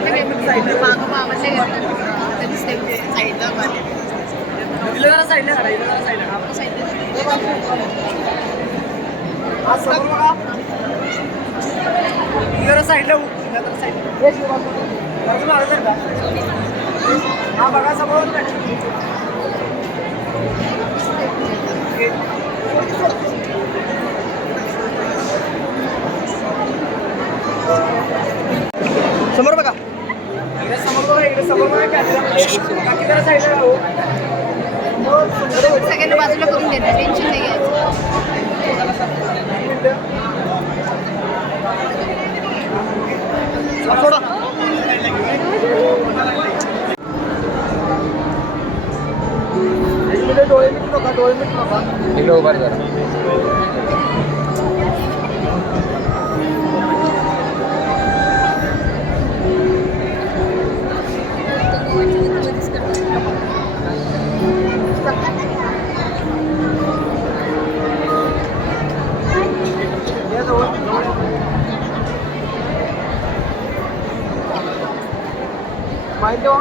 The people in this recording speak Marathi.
इकडे मध्ये मागं साईडला साईडला साईडला हा बघा समोर बघा इकडे समोर बघा इकडे समोर बघा कॅमेरामध्ये बाकी जरा साईडला राहू सगळ्यांना बाजूला करून देते टेन्शन नाही घ्यायचं. डोळे मिटू नका डोळे मिटू नका. इकडे उभार जरा. વાંધો